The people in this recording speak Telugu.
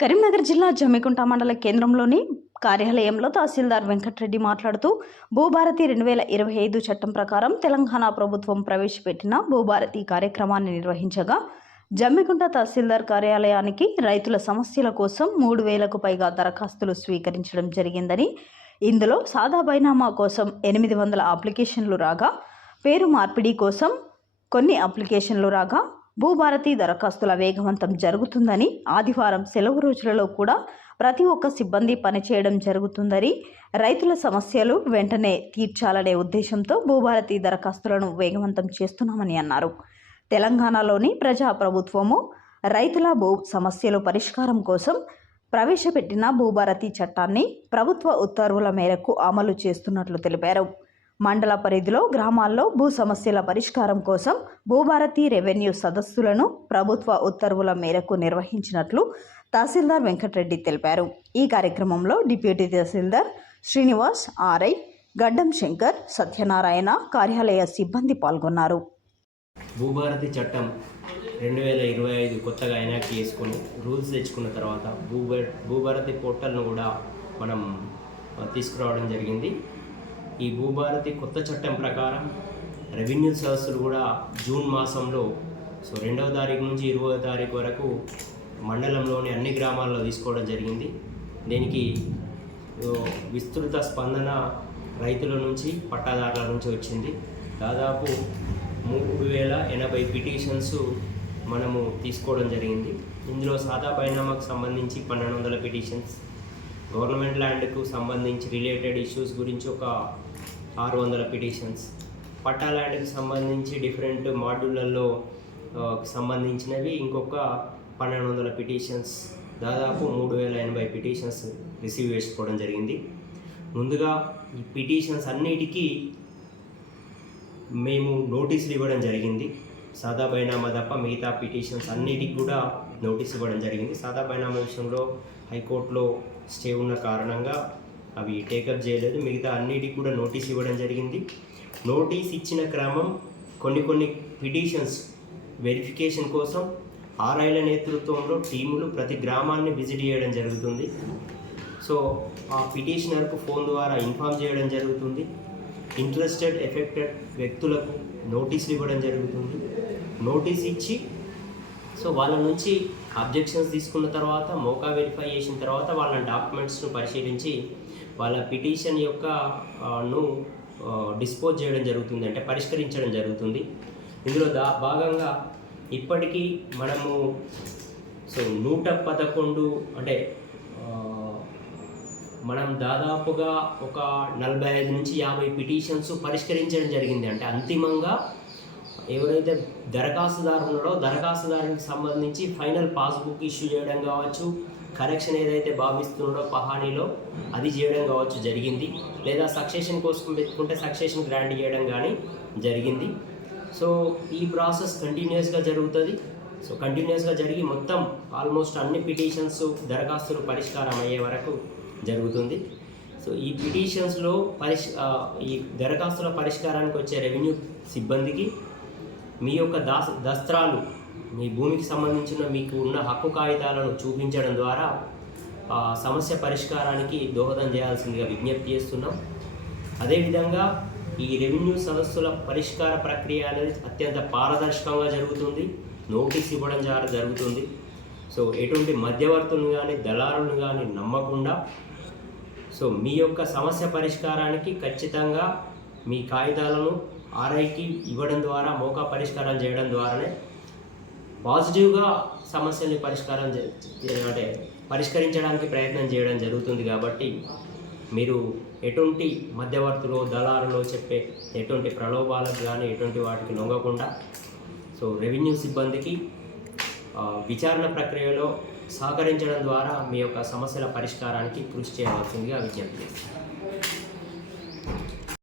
కరీంనగర్ జిల్లా జమ్మికుంట మండల కేంద్రంలోని కార్యాలయంలో తహసీల్దార్ వెంకటరెడ్డి మాట్లాడుతూ భూభారతి రెండు వేల ఇరవై ఐదు చట్టం ప్రకారం తెలంగాణ ప్రభుత్వం ప్రవేశపెట్టిన భూభారతి కార్యక్రమాన్ని నిర్వహించగా జమ్మికుంట తహసీల్దార్ కార్యాలయానికి రైతుల సమస్యల కోసం మూడు వేలకు పైగా దరఖాస్తులు స్వీకరించడం జరిగిందని ఇందులో సాదా బైనామా కోసం ఎనిమిది వందల అప్లికేషన్లు రాగా పేరు మార్పిడి కోసం కొన్ని అప్లికేషన్లు రాగా భూభారతి దరఖాస్తుల వేగవంతం జరుగుతుందని ఆదివారం సెలవు రోజులలో కూడా ప్రతి ఒక్క సిబ్బంది పనిచేయడం జరుగుతుందని రైతుల సమస్యలు వెంటనే తీర్చాలనే ఉద్దేశంతో భూభారతి దరఖాస్తులను వేగవంతం చేస్తున్నామని అన్నారు. తెలంగాణలోని ప్రజా ప్రభుత్వము రైతుల భూ సమస్యలు పరిష్కారం కోసం ప్రవేశపెట్టిన భూభారతి చట్టాన్ని ప్రభుత్వ ఉత్తర్వుల మేరకు అమలు చేస్తున్నట్లు తెలిపారు. మండల పరిధిలో గ్రామాల్లో భూ సమస్యల పరిష్కారం కోసం భూభారతి రెవెన్యూ సదస్సులను ప్రభుత్వ ఉత్తర్వుల మేరకు నిర్వహించినట్లు తహసీల్దార్ వెంకటరెడ్డి తెలిపారు. ఈ కార్యక్రమంలో డిప్యూటీ తహసీల్దార్ శ్రీనివాస్ ఆర్ఐ గడ్డం శంకర్ సత్యనారాయణ కార్యాలయ సిబ్బంది పాల్గొన్నారు. భూభారతి చట్టం రెండు వేల ఇరవై ఐదు కొత్తగా ఎనాక్ట్ చేసుకుని రూల్స్ తెచ్చుకున్న తర్వాత భూభ భూభారతి పోర్టల్ను కూడా మనం తీసుకురావడం జరిగింది. ఈ భూభారతి కొత్త చట్టం ప్రకారం రెవెన్యూ సదస్సులు కూడా జూన్ మాసంలో సో రెండవ తారీఖు నుంచి ఇరవై తారీఖు వరకు మండలంలోని అన్ని గ్రామాల్లో తీసుకోవడం జరిగింది. దీనికి విస్తృత స్పందన రైతుల నుంచి పట్టాదారుల నుంచి వచ్చింది. దాదాపు మూడు వేల ఎనభై పిటిషన్స్ మనము తీసుకోవడం జరిగింది. ఇందులో సాదా బైనామాకు సంబంధించి పన్నెండు వందల పిటిషన్స్ గవర్నమెంట్ ల్యాండ్కు సంబంధించి రిలేటెడ్ ఇష్యూస్ గురించి ఒక ఆరు వందల పిటిషన్స్. పట్టాలాంటికి సంబంధించి డిఫరెంట్ మాడ్యూళ్ళల్లో సంబంధించినవి ఇంకొక పన్నెండు వందల పిటిషన్స్. దాదాపు మూడు వేల ఎనభై పిటిషన్స్ రిసీవ్ చేసుకోవడం జరిగింది. ముందుగా ఈ పిటిషన్స్ అన్నిటికీ మేము నోటీసులు ఇవ్వడం జరిగింది. సాదా బైనామా తప్ప మిగతా పిటిషన్స్ అన్నిటికి కూడా నోటీస్ ఇవ్వడం జరిగింది. సాదా బైనామా విషయంలో హైకోర్టులో స్టే ఉన్న కారణంగా అవి టేకప్ చేయలేదు. మిగతా అన్నిటికి కూడా నోటీస్ ఇవ్వడం జరిగింది. నోటీస్ ఇచ్చిన క్రమం కొన్ని కొన్ని పిటిషన్స్ వెరిఫికేషన్ కోసం ఆర్ఐల నేతృత్వంలో టీములు ప్రతి గ్రామాన్ని విజిట్ చేయడం జరుగుతుంది. సో ఆ పిటిషనర్కు ఫోన్ ద్వారా ఇన్ఫామ్ చేయడం జరుగుతుంది. ఇంట్రెస్టెడ్ ఎఫెక్టెడ్ వ్యక్తులకు నోటీసులు ఇవ్వడం జరుగుతుంది. నోటీస్ ఇచ్చి సో వాళ్ళ నుంచి అబ్జెక్షన్స్ తీసుకున్న తర్వాత మోకా వెరిఫై చేసిన తర్వాత వాళ్ళ డాక్యుమెంట్స్ను పరిశీలించి వాళ్ళ పిటిషన్ యొక్క ను డిస్పోజ్ చేయడం జరుగుతుంది అంటే పరిష్కరించడం జరుగుతుంది. ఇందులో దా భాగంగా ఇప్పటికీ మనము సో నూట పదకొండు అంటే మనం దాదాపుగా ఒక నలభై ఐదు నుంచి యాభై పిటిషన్స్ పరిష్కరించడం జరిగింది. అంటే అంతిమంగా ఎవరైతే దరఖాస్తుదారు ఉన్నాడో దరఖాస్తుదారునికి సంబంధించి ఫైనల్ పాస్బుక్ ఇష్యూ చేయడం కావచ్చు కరెక్షన్ ఏదైతే భావిస్తున్నాడో పహానీలో అది చేయడం కావచ్చు జరిగింది. లేదా సక్సెషన్ కోసం పెట్టుకుంటే సక్సెషన్ గ్రాంట్ చేయడం కానీ జరిగింది. సో ఈ ప్రాసెస్ కంటిన్యూస్గా జరుగుతుంది. సో కంటిన్యూస్గా జరిగి మొత్తం ఆల్మోస్ట్ అన్ని పిటిషన్స్ దరఖాస్తులు పరిష్కారం అయ్యే వరకు జరుగుతుంది. సో ఈ పిటిషన్స్లో పరిష్ ఈ దరఖాస్తుల పరిష్కారానికి వచ్చే రెవెన్యూ సిబ్బందికి మీ యొక్క దాస్ దస్త్రాలు మీ భూమికి సంబంధించిన మీకు ఉన్న హక్కు కాగితాలను చూపించడం ద్వారా సమస్య పరిష్కారానికి దోహదం చేయాల్సిందిగా విజ్ఞప్తి చేస్తున్నాం. అదేవిధంగా ఈ రెవెన్యూ సదస్సుల పరిష్కార ప్రక్రియ అనేది అత్యంత పారదర్శకంగా జరుగుతుంది. నోటీస్ ఇవ్వడం ద్వారా జరుగుతుంది. సో ఎటువంటి మధ్యవర్తులను కానీ దళారులను కానీ నమ్మకుండా సో మీ యొక్క సమస్య పరిష్కారానికి ఖచ్చితంగా మీ కాగితాలను ఆర్ఐకి ఇవ్వడం ద్వారా మోకా పరిష్కారం చేయడం ద్వారానే పాజిటివ్గా సమస్యల్ని పరిష్కారం చే- అంటే పరిష్కరించడానికి ప్రయత్నం చేయడం జరుగుతుంది కాబట్టి మీరు ఎటువంటి మధ్యవర్తులు దళారులో చెప్పే ఎటువంటి ప్రలోభాలకు కానీ ఎటువంటి వాటికి లొంగకుండా సో రెవెన్యూ సిబ్బందికి విచారణ ప్రక్రియలో సహకరించడం ద్వారా మీ యొక్క సమస్యల పరిష్కారానికి కృషి చేయవలసిందిగా విజ్ఞప్తి చేస్తాను